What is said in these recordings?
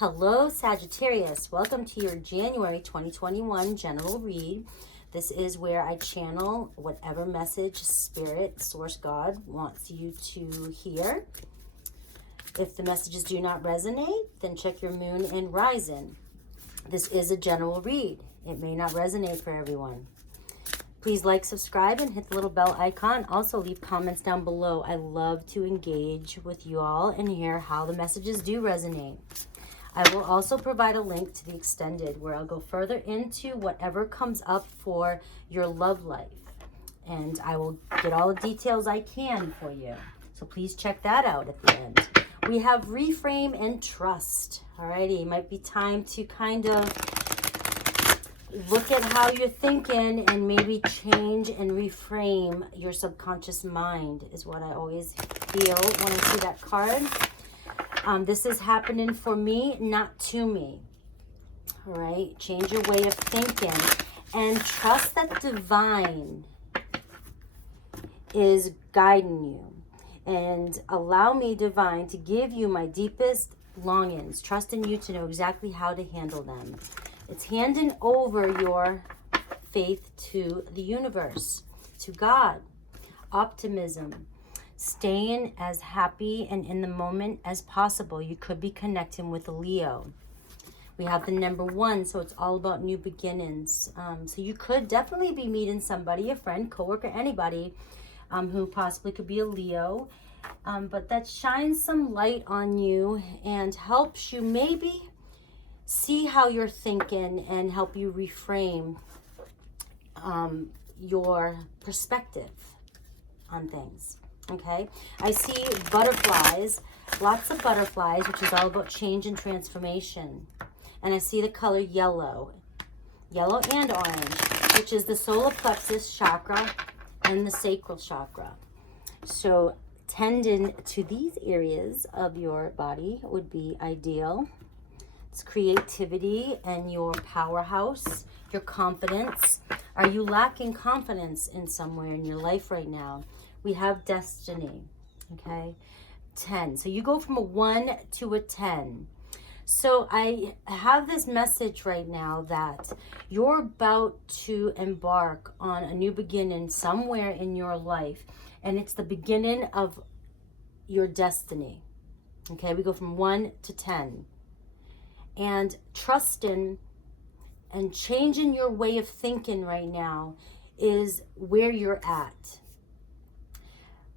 Hello, Sagittarius. Welcome to your January 2021 general read. This is where I channel whatever message Spirit, Source, God wants you to hear. If the messages do not resonate, then check your moon and rising. This is a general read. It may not resonate for everyone. Please like, subscribe, and hit the little bell icon. Also, leave comments down below. I love to engage with you all and hear how the messages do resonate. I will also provide a link to the extended where I'll go further into whatever comes up for your love life. And I will get all the details I can for you. So please check that out at the end. We have reframe and trust. Alrighty, it might be time to kind of look at how you're thinking and maybe change and reframe your subconscious mind is what I always feel when I see that card. This is happening for me, not to me. All right, change your way of thinking and trust that divine is guiding you. And allow me, divine, to give you my deepest longings. Trust in you to know exactly how to handle them. It's handing over your faith to the universe, to God. Optimism. Staying as happy and in the moment as possible. You could be connecting with a Leo. We have the number 1, so it's all about new beginnings. So you could definitely be meeting somebody, a friend, coworker, anybody who possibly could be a Leo. But that shines some light on you and helps you maybe see how you're thinking and help you reframe your perspective on things. Okay, I see butterflies, lots of butterflies, which is all about change and transformation. And I see the color yellow and orange, which is the solar plexus chakra and the sacral chakra. So tending to these areas of your body would be ideal. It's creativity and your powerhouse, your confidence. Are you lacking confidence in somewhere in your life right now? We have destiny, okay? 10. So you go from a 1 to a 10. So I have this message right now that you're about to embark on a new beginning somewhere in your life. And it's the beginning of your destiny. Okay, we go from 1 to 10. And trusting and changing your way of thinking right now is where you're at.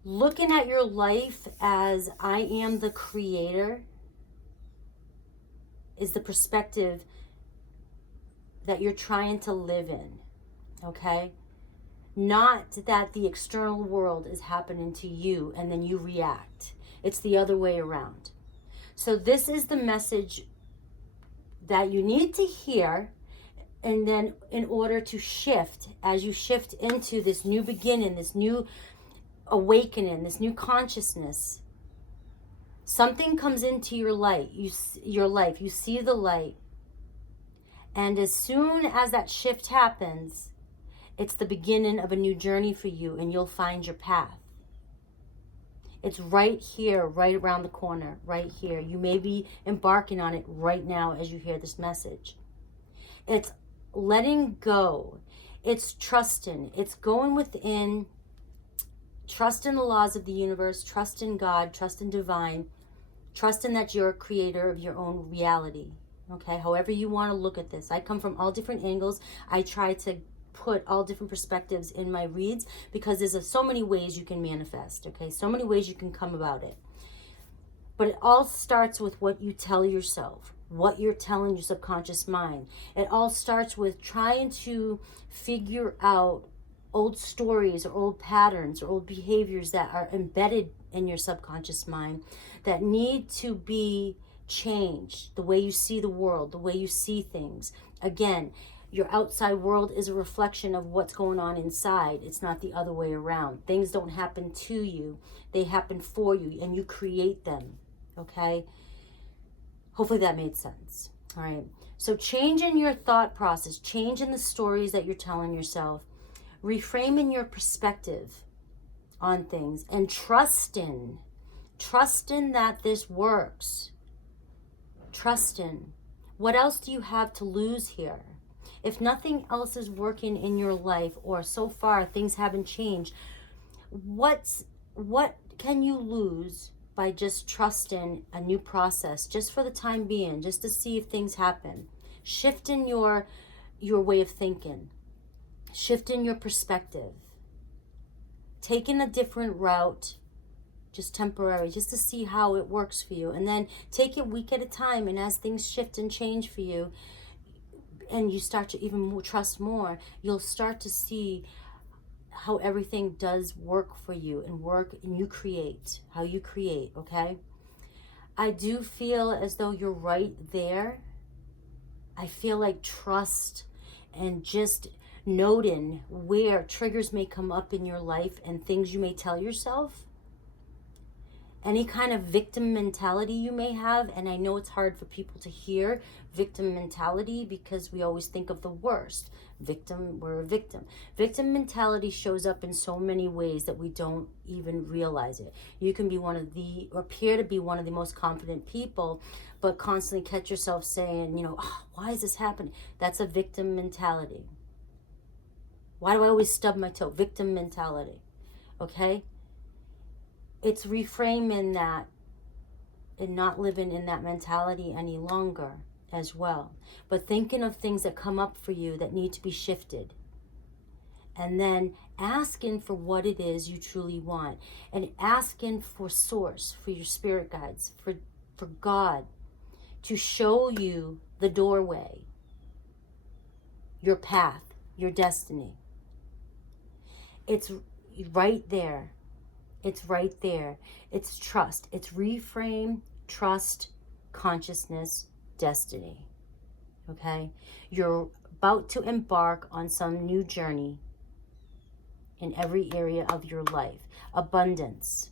Looking at your life as I am the creator is the perspective that you're trying to live in, okay? Not that the external world is happening to you and then you react. It's the other way around. So this is the message that you need to hear, and then in order to shift, as you shift into this new beginning, this new awakening, this new consciousness, something comes into your life. You see the light, and as soon as that shift happens, it's the beginning of a new journey for you, and you'll find your path. It's right here, right around the corner, right here. You may be embarking on it right now as you hear this message. It's letting go. It's trusting. It's going within. Trust in the laws of the universe, trust in God, trust in divine, trust in that you're a creator of your own reality, okay? However you want to look at this. I come from all different angles. I try to put all different perspectives in my reads because there's so many ways you can manifest, okay? So many ways you can come about it. But it all starts with what you tell yourself, what you're telling your subconscious mind. It all starts with trying to figure out old stories or old patterns or old behaviors that are embedded in your subconscious mind that need to be changed. The way you see the world, the way you see things. Again, your outside world is a reflection of what's going on inside. It's not the other way around. Things don't happen to you. They happen for you, and you create them, okay? Hopefully that made sense, all right? So changing your thought process, changing the stories that you're telling yourself, reframing your perspective on things, and trusting that this works. Trust in. What else do you have to lose here? If nothing else is working in your life, or so far things haven't changed, what can you lose by just trusting a new process, just for the time being, just to see if things happen? Shifting your way of thinking, shifting your perspective, taking a different route, just temporary, just to see how it works for you, and then take it week at a time. And as things shift and change for you, and you start to even trust more, you'll start to see how everything does work for you, and you create, how you create, okay? I do feel as though you're right there. I feel like trust and just noting where triggers may come up in your life and things you may tell yourself. Any kind of victim mentality you may have, and I know it's hard for people to hear victim mentality because we always think of the worst. Victim, we're a victim. Victim mentality shows up in so many ways that we don't even realize it. You can be appear to be one of the most confident people, but constantly catch yourself saying, oh, why is this happening? That's a victim mentality. Why do I always stub my toe? Victim mentality, okay? It's reframing that and not living in that mentality any longer as well. But thinking of things that come up for you that need to be shifted. And then asking for what it is you truly want. And asking for source, for your spirit guides, for God to show you the doorway, your path, your destiny. It's right there. It's right there. It's trust. It's reframe, trust, consciousness, destiny. Okay? You're about to embark on some new journey in every area of your life. Abundance.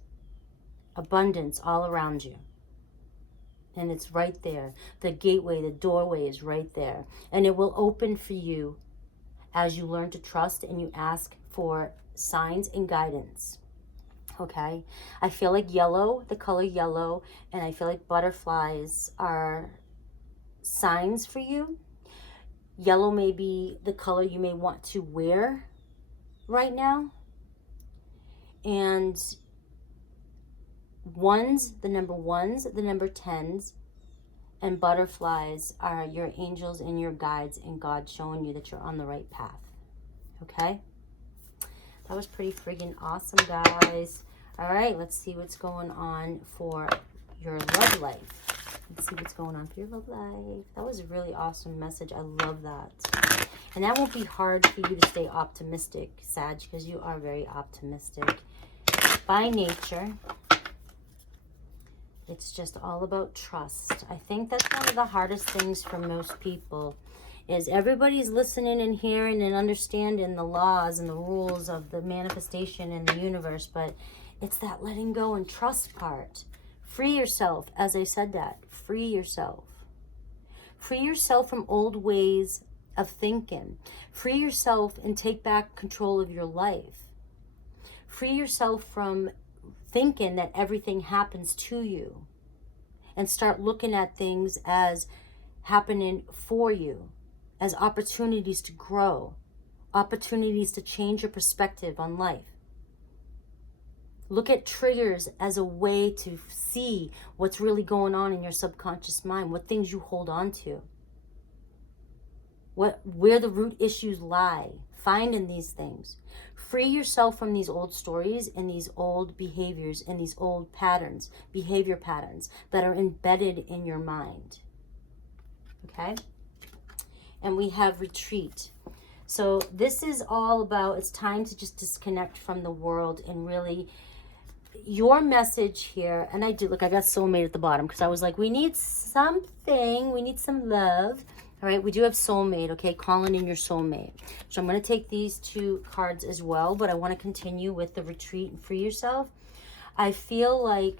Abundance all around you. And it's right there. The gateway, the doorway is right there. And it will open for you as you learn to trust and you ask for signs and guidance. Okay, I feel like yellow, the color yellow, and I feel like butterflies are signs for you. Yellow may be the color you may want to wear right now. And ones, the number 10s, and butterflies are your angels and your guides and God showing you that you're on the right path. Okay? That was pretty friggin' awesome, guys. All right, let's see what's going on for your love life. Let's see what's going on for your love life. That was a really awesome message. I love that. And that won't be hard for you to stay optimistic, Sag, because you are very optimistic by nature. It's just all about trust. I think that's one of the hardest things for most people, is everybody's listening and hearing and understanding the laws and the rules of the manifestation in the universe, but it's that letting go and trust part. Free yourself, as I said that. Free yourself. Free yourself from old ways of thinking. Free yourself and take back control of your life. Free yourself from thinking that everything happens to you, and start looking at things as happening for you, as opportunities to grow, opportunities to change your perspective on life. Look at triggers as a way to see what's really going on in your subconscious mind, what things you hold on to, where the root issues lie. Finding these things. Free yourself from these old stories and these old behaviors and these old patterns, behavior patterns that are embedded in your mind. Okay? And we have retreat. So this is all about, it's time to just disconnect from the world and really, your message here, and I got soulmate at the bottom because I was like, we need something, we need some love. All right, we do have soulmate, okay? Calling in your soulmate. So I'm going to take these 2 cards as well, but I want to continue with the retreat and free yourself. I feel like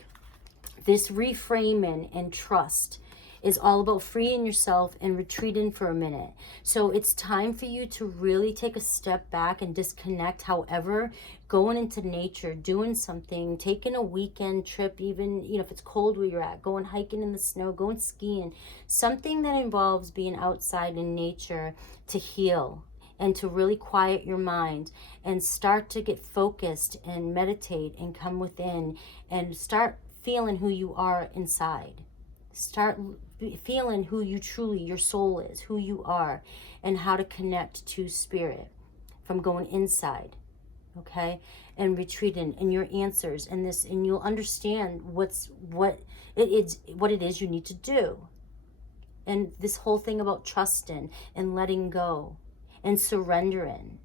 this reframing and trust is all about freeing yourself and retreating for a minute. So it's time for you to really take a step back and disconnect. However, going into nature, doing something, taking a weekend trip, even, you know, if it's cold where you're at, going hiking in the snow, going skiing, something that involves being outside in nature to heal and to really quiet your mind and start to get focused and meditate and come within and start feeling who you are inside. Start feeling who you truly, your soul is, who you are, and how to connect to spirit from going inside, okay? And retreating and your answers and this, and you'll understand what it is you need to do. And this whole thing about trusting and letting go and surrendering.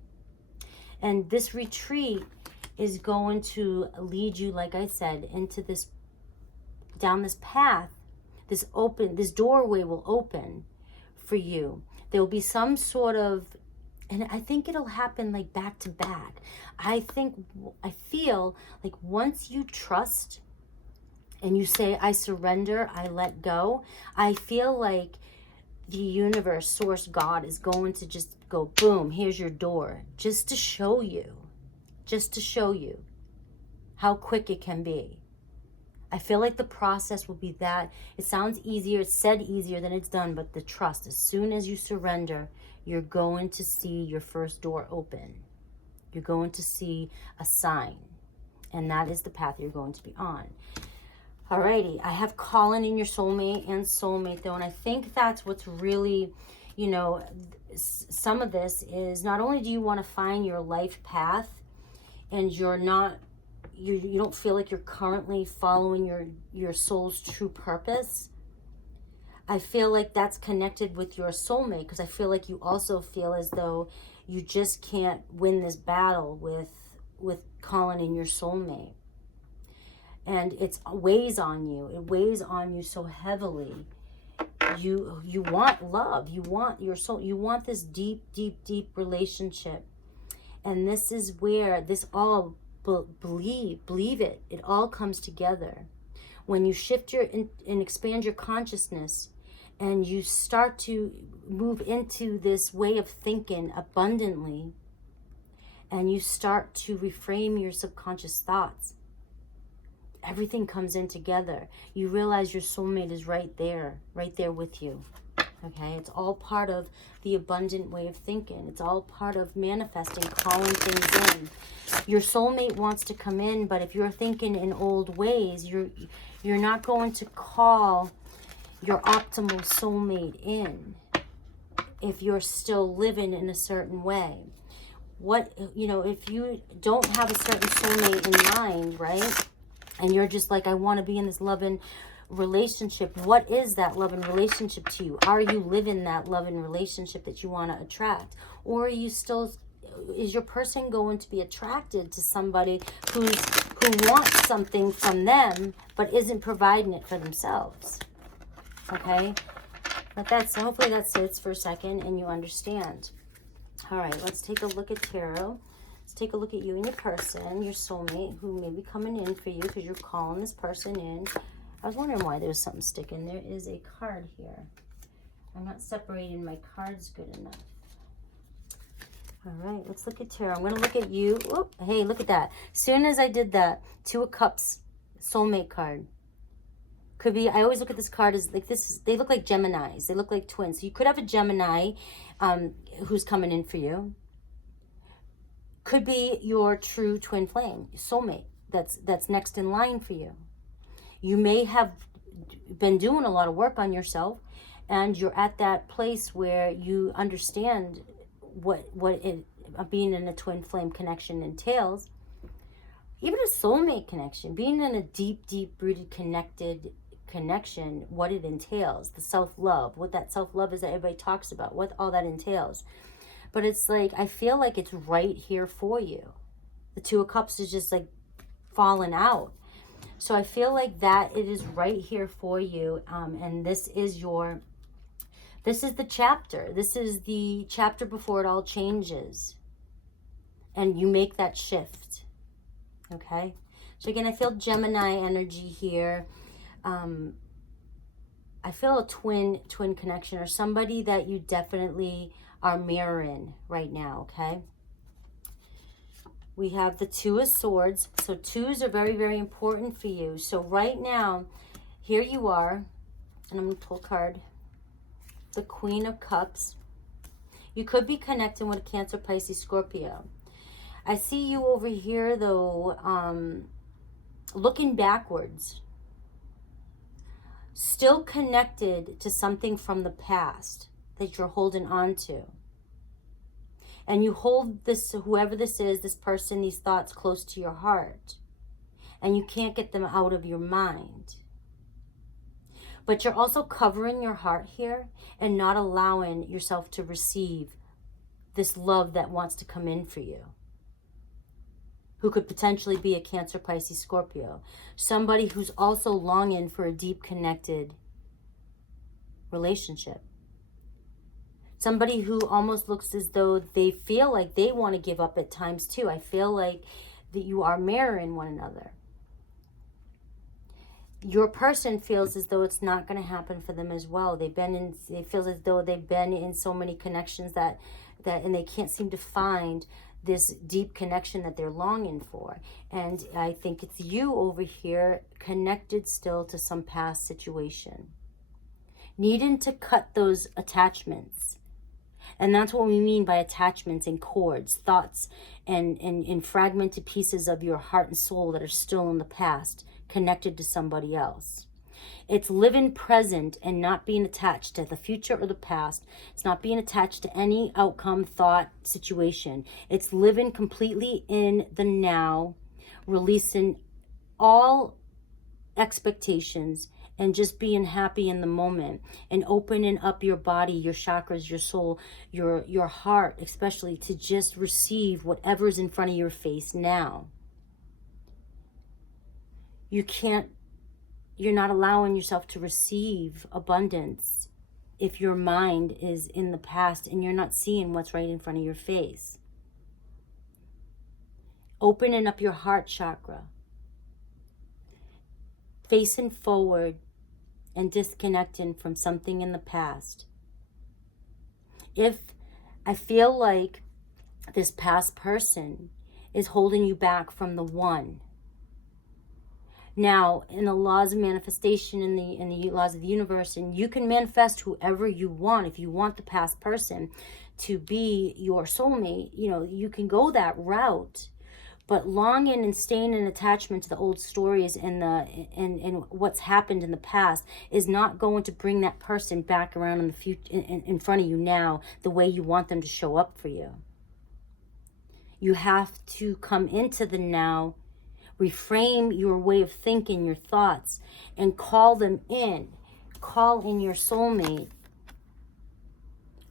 And this retreat is going to lead you, like I said, into this, down this path. This doorway will open for you. There will be some sort of, and I think it'll happen like back to back. I feel like once you trust and you say, I surrender, I let go, I feel like the universe, source, God is going to just go, boom, here's your door, just to show you how quick it can be. I feel like the process will be that. It sounds easier, it's said easier than it's done, but the trust, as soon as you surrender, you're going to see your first door open. You're going to see a sign, and that is the path you're going to be on. Alrighty, I have calling in your soulmate and soulmate though, and I think that's what's really, you know, some of this is not only do you want to find your life path and you don't feel like you're currently following your soul's true purpose. I feel like that's connected with your soulmate, because I feel like you also feel as though you just can't win this battle with calling in your soulmate. And it weighs on you. It weighs on you so heavily. You want love. You want your soul. You want this deep, deep, deep relationship. And this is where this all, believe it. It all comes together. When you shift and expand your consciousness and you start to move into this way of thinking abundantly, and you start to reframe your subconscious thoughts, everything comes in together. You realize your soulmate is right there with you. Okay, it's all part of the abundant way of thinking. It's all part of manifesting, calling things in. Your soulmate wants to come in, but if you're thinking in old ways, you're not going to call your optimal soulmate in if you're still living in a certain way. If you don't have a certain soulmate in mind, right? And you're just like, I want to be in this loving relationship. What is that loving relationship to you? Are you living that loving relationship that you want to attract? Or are you still, is your person going to be attracted to somebody who wants something from them but isn't providing it for themselves? Okay? But hopefully that sits for a second and you understand. All right, let's take a look at tarot. Let's take a look at you and your person, your soulmate, who may be coming in for you because you're calling this person in. I was wondering why there's something sticking. There is a card here. I'm not separating my cards good enough. All right, let's look at tarot. I'm going to look at you. Oh, hey, look at that. As soon as I did that, Two of Cups soulmate card. Could be, I always look at this card as like this. They look like Geminis. They look like twins. So you could have a Gemini who's coming in for you. Could be your true twin flame, soulmate, that's next in line for you. You may have been doing a lot of work on yourself, and you're at that place where you understand what being in a twin flame connection entails. Even a soulmate connection, being in a deep, deep-rooted connected connection, what it entails, the self-love, what that self-love is that everybody talks about, what all that entails. But it's like, I feel like it's right here for you. The Two of Cups is just like falling out. So I feel like that it is right here for you. And this is the chapter. This is the chapter before it all changes. And you make that shift. Okay? So again, I feel Gemini energy here. I feel a twin connection, or somebody that you definitely are mirroring right now, okay? We have the Two of Swords. So twos are very, very important for you. So right now, here you are, and I'm going to pull a card. The Queen of Cups. You could be connecting with a Cancer, Pisces, Scorpio. I see you over here, though, looking backwards. Still connected to something from the past that you're holding on to. And you hold this, whoever this is, this person, these thoughts close to your heart. And you can't get them out of your mind. But you're also covering your heart here and not allowing yourself to receive this love that wants to come in for you. Who could potentially be a Cancer, Pisces, Scorpio. Somebody who's also longing for a deep connected relationship. Somebody who almost looks as though they feel like they want to give up at times too. I feel like that you are mirroring one another. Your person feels as though it's not going to happen for them as well. It feels as though they've been in so many connections that and they can't seem to find this deep connection that they're longing for. And I think it's you over here connected still to some past situation. Needing to cut those attachments. And that's what we mean by attachments and cords, thoughts, and fragmented pieces of your heart and soul that are still in the past, connected to somebody else. It's living present and not being attached to the future or the past. It's not being attached to any outcome, thought, situation. It's living completely in the now, releasing all expectations and just being happy in the moment and opening up your body, your chakras, your soul, your heart, especially to just receive whatever's in front of your face now. You're not allowing yourself to receive abundance if your mind is in the past and you're not seeing what's right in front of your face. Opening up your heart chakra. Facing forward and disconnecting from something in the past. If I feel like this past person is holding you back from the one. Now, in the laws of manifestation, in the laws of the universe, and you can manifest whoever you want. If you want the past person to be your soulmate, you can go that route. But longing and staying in attachment to the old stories and what's happened in the past is not going to bring that person back around in the future, in front of you now, the way you want them to show up for you. You have to come into the now, reframe your way of thinking, your thoughts, and call them in. Call in your soulmate.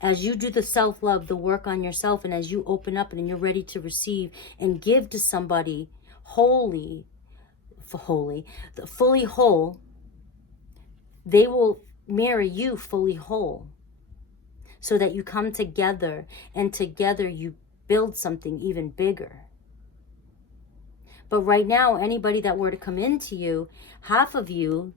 As you do the self-love, the work on yourself, and as you open up and you're ready to receive and give to somebody fully whole, they will marry you fully whole. So that you come together, and together you build something even bigger. But right now, anybody that were to come into you, half of you,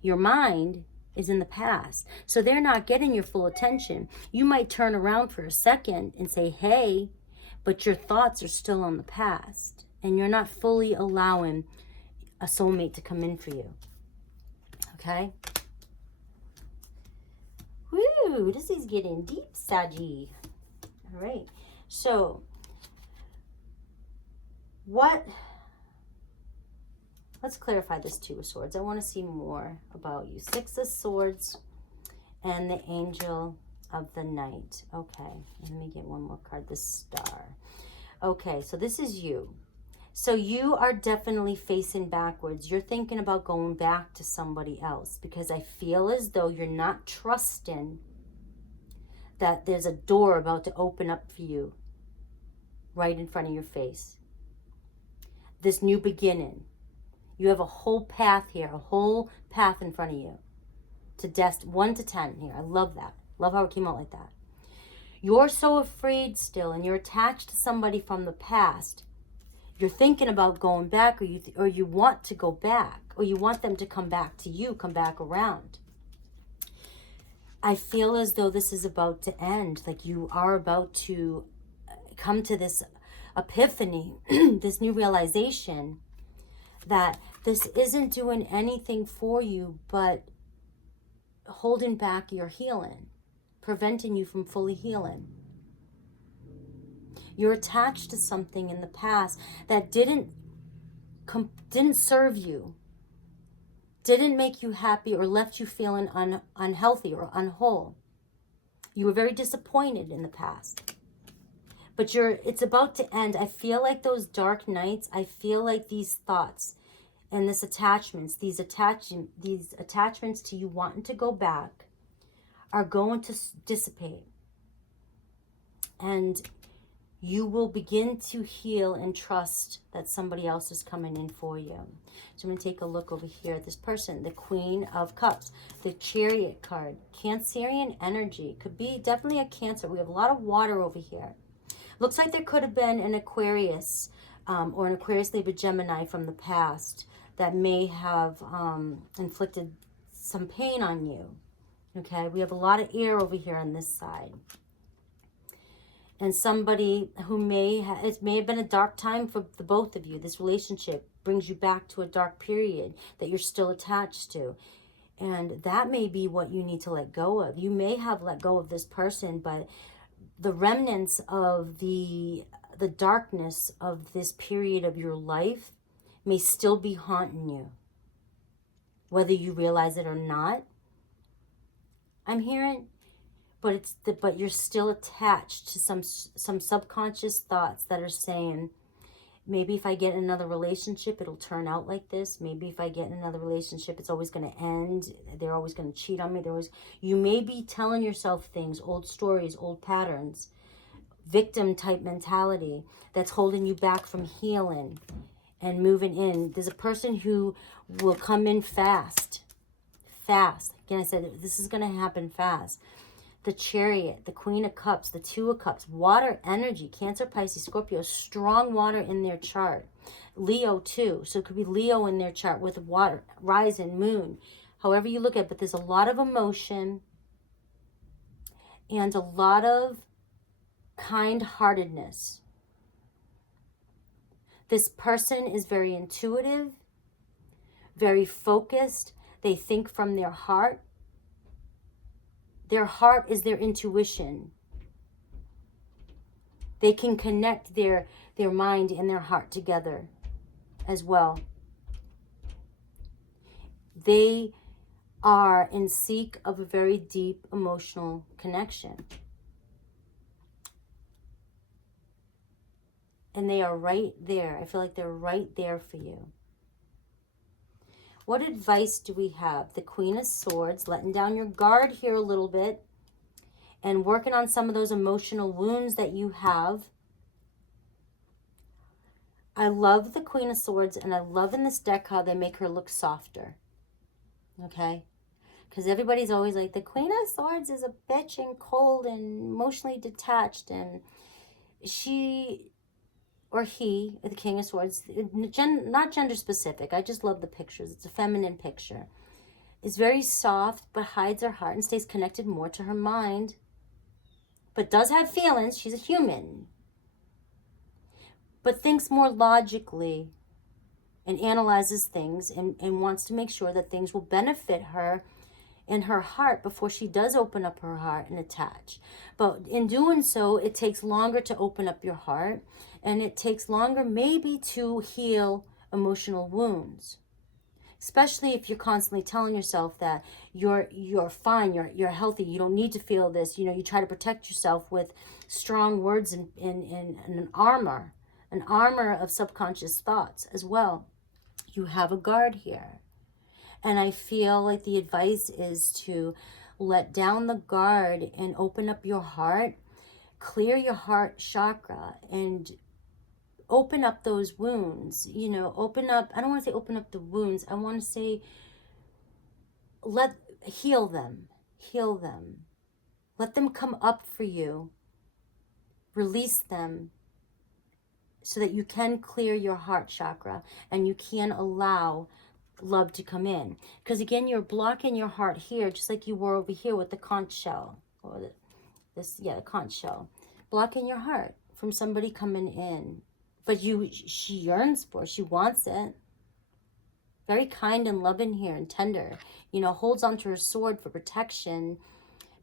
your mind, is in the past. So they're not getting your full attention. You might turn around for a second and say, hey, but your thoughts are still on the past. And you're not fully allowing a soulmate to come in for you. Okay? Woo, this is getting deep, Saggy. All right. So, let's clarify this Two of Swords. I want to see more about you. Six of Swords and the Angel of the Night. Okay, let me get one more card. The Star. Okay, so this is you. So you are definitely facing backwards. You're thinking about going back to somebody else because I feel as though you're not trusting that there's a door about to open up for you right in front of your face. This new beginning. You have a whole path here, a whole path in front of you. 1 to 10 here. I love that. Love how it came out like that. You're so afraid still, and you're attached to somebody from the past. You're thinking about going back, or you want to go back, or you want them to come back to you, come back around. I feel as though this is about to end. Like you are about to come to this epiphany, this new realization that this isn't doing anything for you but holding back your healing, preventing you from fully healing. You're attached to something in the past that didn't serve you, didn't make you happy, or left you feeling unhealthy or unwhole. You were very disappointed in the past. But it's about to end. I feel like those dark nights, I feel like these thoughts and these attachments to you wanting to go back are going to dissipate. And you will begin to heal and trust that somebody else is coming in for you. So I'm going to take a look over here at this person, the Queen of Cups, the Chariot card, Cancerian energy. Could be definitely a Cancer. We have a lot of water over here. Looks like there could have been an Aquarius or an Aquarius, Libra, Gemini from the past that may have inflicted some pain on you. Okay, we have a lot of air over here on this side. And somebody who it may have been a dark time for the both of you. This relationship brings you back to a dark period that you're still attached to. And that may be what you need to let go of. You may have let go of this person, but the remnants of the darkness of this period of your life may still be haunting you, whether you realize it or not. I'm hearing, but you're still attached to some subconscious thoughts that are saying, maybe if I get in another relationship, it'll turn out like this. Maybe if I get in another relationship, it's always going to end. They're always going to cheat on me. You may be telling yourself things, old stories, old patterns, victim type mentality that's holding you back from healing and moving in. There's a person who will come in fast. Again, I said this is going to happen fast. The Chariot, the Queen of Cups, the Two of Cups, water energy, Cancer, Pisces, Scorpio, strong water in their chart. Leo too, so it could be Leo in their chart with water, rising, moon, however you look at it. But there's a lot of emotion and a lot of kind-heartedness. This person is very intuitive, very focused. They think from their heart. Their heart is their intuition. They can connect their mind and their heart together as well. They are in seek of a very deep emotional connection. And they are right there. I feel like they're right there for you. What advice do we have? The Queen of Swords, letting down your guard here a little bit and working on some of those emotional wounds that you have. I love the Queen of Swords, and I love in this deck how they make her look softer. Okay? Because everybody's always like, the Queen of Swords is a bitch and cold and emotionally detached, and she... or he, the King of Swords, not gender specific. I just love the pictures. It's a feminine picture. Is very soft, but hides her heart and stays connected more to her mind. But does have feelings. She's a human. But thinks more logically and analyzes things and wants to make sure that things will benefit her in her heart before she does open up her heart and attach. But in doing so, it takes longer to open up your heart, and it takes longer maybe to heal emotional wounds. Especially if you're constantly telling yourself that you're fine, you're healthy, you don't need to feel this. You know, you try to protect yourself with strong words and an armor of subconscious thoughts as well. You have a guard here. And I feel like the advice is to let down the guard and open up your heart, clear your heart chakra, and open up those wounds. You know, open up, I don't want to say open up the wounds. I want to say heal them. Let them come up for you. Release them so that you can clear your heart chakra and you can allow love to come in. Because again, you're blocking your heart here, just like you were over here with the conch shell. Or the conch shell. Blocking your heart from somebody coming in. But she yearns for it. She wants it. Very kind and loving here and tender. You know, holds onto her sword for protection.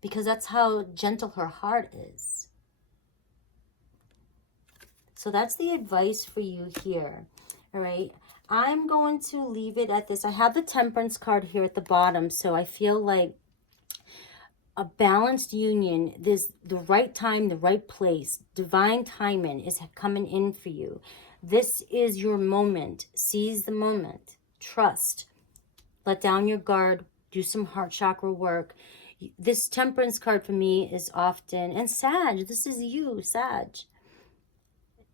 Because that's how gentle her heart is. So that's the advice for you here. All right. I'm going to leave it at this. I have the Temperance card here at the bottom. So I feel like a balanced union, there's the right time, the right place, divine timing is coming in for you. This is your moment. Seize the moment. Trust. Let down your guard. Do some heart chakra work. This Temperance card for me is often, and Sag, this is you, Sag.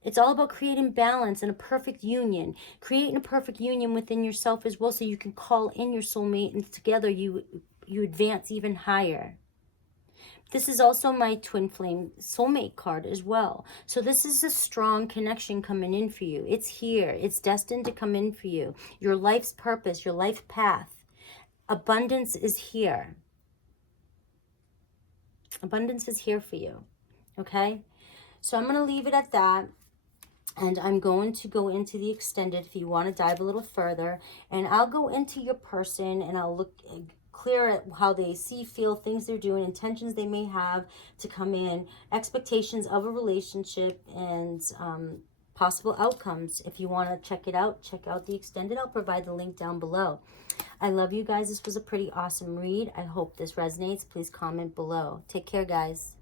It's all about creating balance and a perfect union. Creating a perfect union within yourself as well, so you can call in your soulmate, and together you advance even higher. This is also my twin flame soulmate card as well. So this is a strong connection coming in for you. It's here. It's destined to come in for you. Your life's purpose, your life path. Abundance is here. Abundance is here for you. Okay? So I'm going to leave it at that. And I'm going to go into the extended if you want to dive a little further. And I'll go into your person and I'll look clear at how they see, feel, things they're doing, intentions they may have to come in, expectations of a relationship, and possible outcomes. If you want to check it out, check out the extended. I'll provide the link down below. I love you guys. This was a pretty awesome read. I hope this resonates. Please comment below. Take care, guys.